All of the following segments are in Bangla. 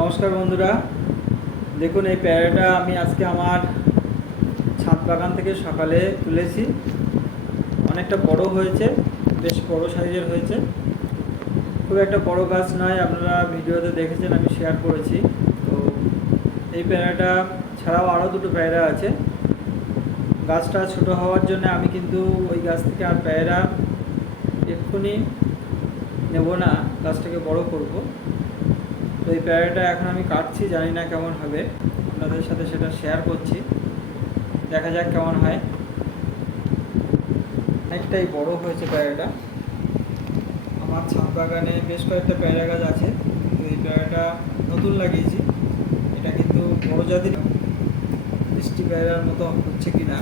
নমস্কার বন্ধুরা, দেখুন এই পেয়ারাটা আমি আজকে আমার ছাদ বাগান থেকে সকালে তুলেছি। অনেকটা বড় হয়েছে, বেশ বড় সাইজের হয়েছে। খুব একটা বড় গাছ নয়, আপনারা ভিডিওতে দেখেছেন, আমি শেয়ার করেছি। তো এই পেয়ারাটা ছাড়াও আরও দুটো পেয়ারা আছে। গাছটা ছোট হওয়ার জন্য আমি কিন্তু ওই গাছ থেকে আর পেয়ারা এক্ষুনি নেব না, গাছটাকে বড় করব। তো এই পেয়ারাটা এখন আমি কাটছি, জানি না কেমন হবে, আপনাদের সাথে সেটা শেয়ার করছি, দেখা যাক কেমন হয়। অনেকটাই বড় হয়েছে পেয়ারাটা। আমার ছাদ বাগানে বেশ কয়েকটা পেয়ারা গাছ আছে, তো এই পেয়ারাটা নতুন লাগিয়েছি। এটা কিন্তু বড় জাতির মিষ্টি পেয়ারার মতো হচ্ছে কি না।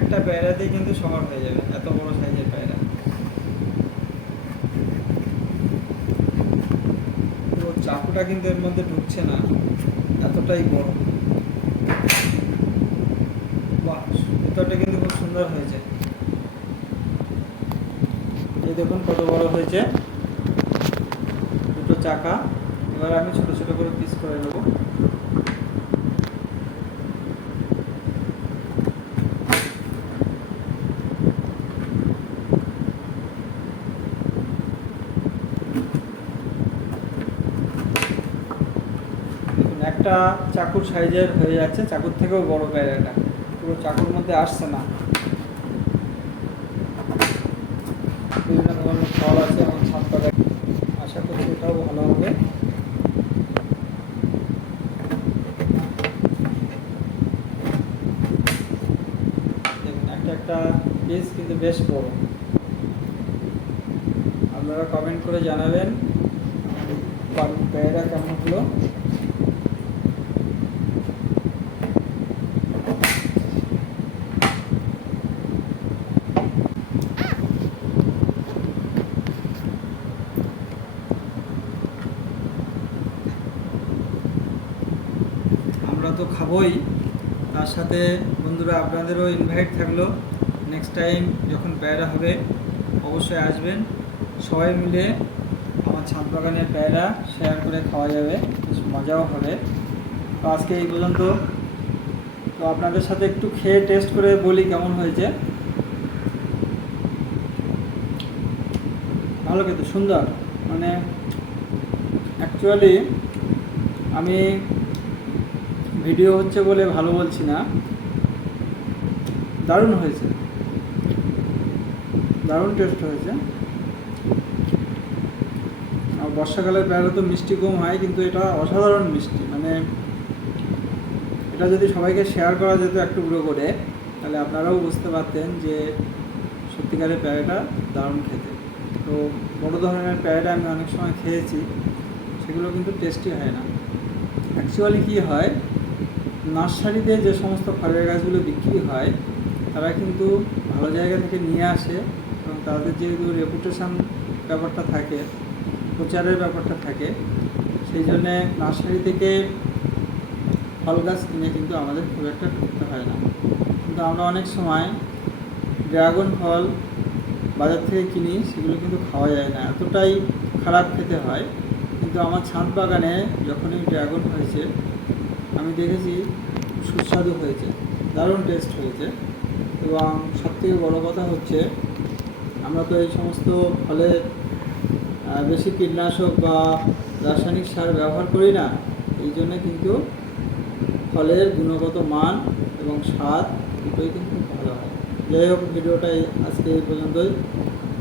একটা পেয়ারাতেই কিন্তু শহর হয়ে যাবে, এত বড় সাইজের পেয়ারা। তো চাকুটা কিন্তু এর মধ্যে ঢুকছে না, এতটাই বড়। বাহ, ভিতরটা কিন্তু খুব সুন্দর হয়েছে। এই দেখুন কত বড় হয়েছে, দুটো চাকা। এবার আমি ছোট ছোট করে পিস করে নেব। একটা চাকুর সাইজের হয়ে যাচ্ছে, চাকুর থেকেও বড় পেয়ারাটা, পুরো চাকুর মধ্যে আসছে না। বিভিন্ন ধরনের ফল আছে এবং ছাদ বাগান, আশা করছি এটাও ভালো হবে। দেখুন একটা একটা পিস কিন্তু বেশ বড়। আপনারা কমেন্ট করে জানাবেন পেয়ারা কেমন হলো। আমরা তো খাবোই, তার সাথে বন্ধুরা আপনাদেরও ইনভাইট থাকলো। নেক্সট টাইম যখন পেয়ারা হবে অবশ্যই আসবেন, সবাই মিলে আমার ছাদ বাগানের পেয়ারা শেয়ার করে খাওয়া যাবে, বেশ মজাও হবে। তো আজকে এই পর্যন্ত। তো আপনাদের সাথে একটু খেয়ে টেস্ট করে বলি কেমন হয়েছে। ভালো, কিন্তু সুন্দর। মানে অ্যাকচুয়ালি আমি ভিডিও হচ্ছে বলে ভালো বলছি না, দারুণ হয়েছে, দারুণ টেস্ট হয়েছে। আর বর্ষাকালের পেয়ারা তো মিষ্টি কম হয়, কিন্তু এটা অসাধারণ মিষ্টি। মানে এটা যদি সবাইকে শেয়ার করা যেত একটু গুঁড়ো করে, তাহলে আপনারাও বুঝতে পারতেন যে সত্যিকারের পেয়ারাটা দারুণ খেতে। তো বড় ধরনের পেয়ারা আমি অনেক সময় খেয়েছি, সেগুলো কিন্তু টেস্টি হয় না। অ্যাকচুয়ালি কী হয়, নার্সারিতে যে সমস্ত ফলের গাছগুলো বিক্রি হয় তারা কিন্তু ভালো জায়গা থেকে নিয়ে আসে, এবং তাদের যেহেতু রেপুটেশন ব্যাপারটা থাকে, প্রচারের ব্যাপারটা থাকে, সেই জন্যে নার্সারি থেকে ফল গাছ কিনে কিন্তু আমাদের খুব একটা করতে হয় না। কিন্তু আমরা অনেক সময় ড্রাগন ফল বাজার থেকে কিনি, সেগুলো কিন্তু খাওয়া যায় না, এতটাই খারাপ খেতে হয়। কিন্তু আমার ছাদ বাগানে যখনই ড্রাগন হয়েছে আমি দেখেছি সুস্বাদু হয়েছে, দারুণ টেস্ট হয়েছে। এবং সবথেকে বড় কথা হচ্ছে, আমরা তো এই সমস্ত ফলে বেশি কীটনাশক বা রাসায়নিক সার ব্যবহার করি না, এই জন্যে কিন্তু ফলের গুণগত মান এবং স্বাদ দুটোই কিন্তু ভালো হয়। যাই হোক, ভিডিওটা আজকে এই পর্যন্তই।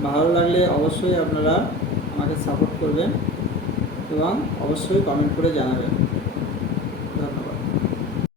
ভালো লাগলে অবশ্যই আপনারা আমাকে সাপোর্ট করবেন এবং অবশ্যই কমেন্ট করে জানাবেন।